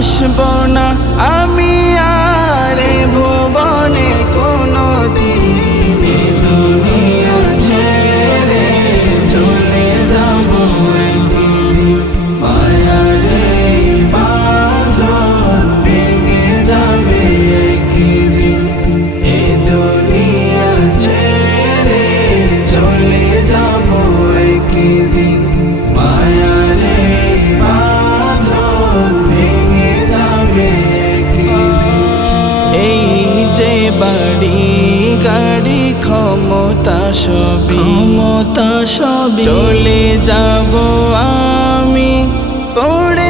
আসব না আমি বাড়ি গাড়ি ক্ষমতা সবই। ক্ষমতা সবই। চলে যাব আমি পড়ে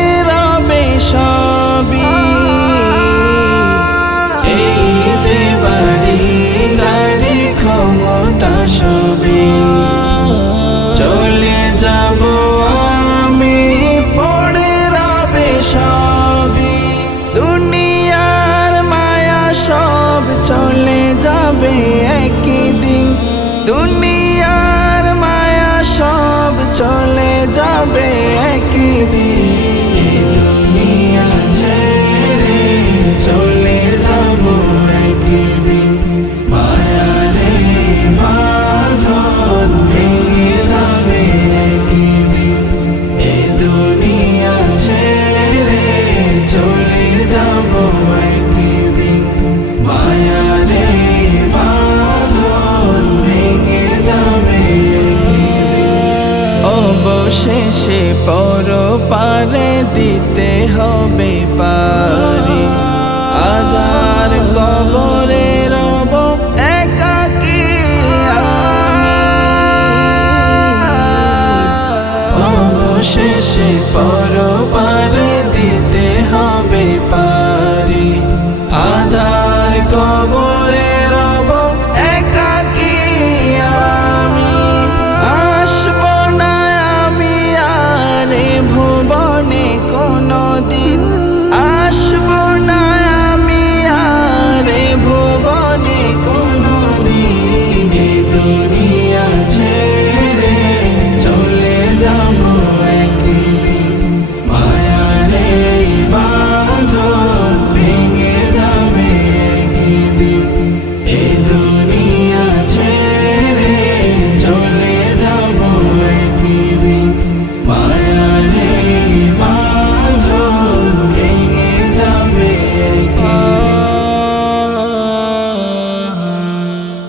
শেষে পর পারে দিতে হবে পারি। আধার কবরে রব একাকি শেষে পর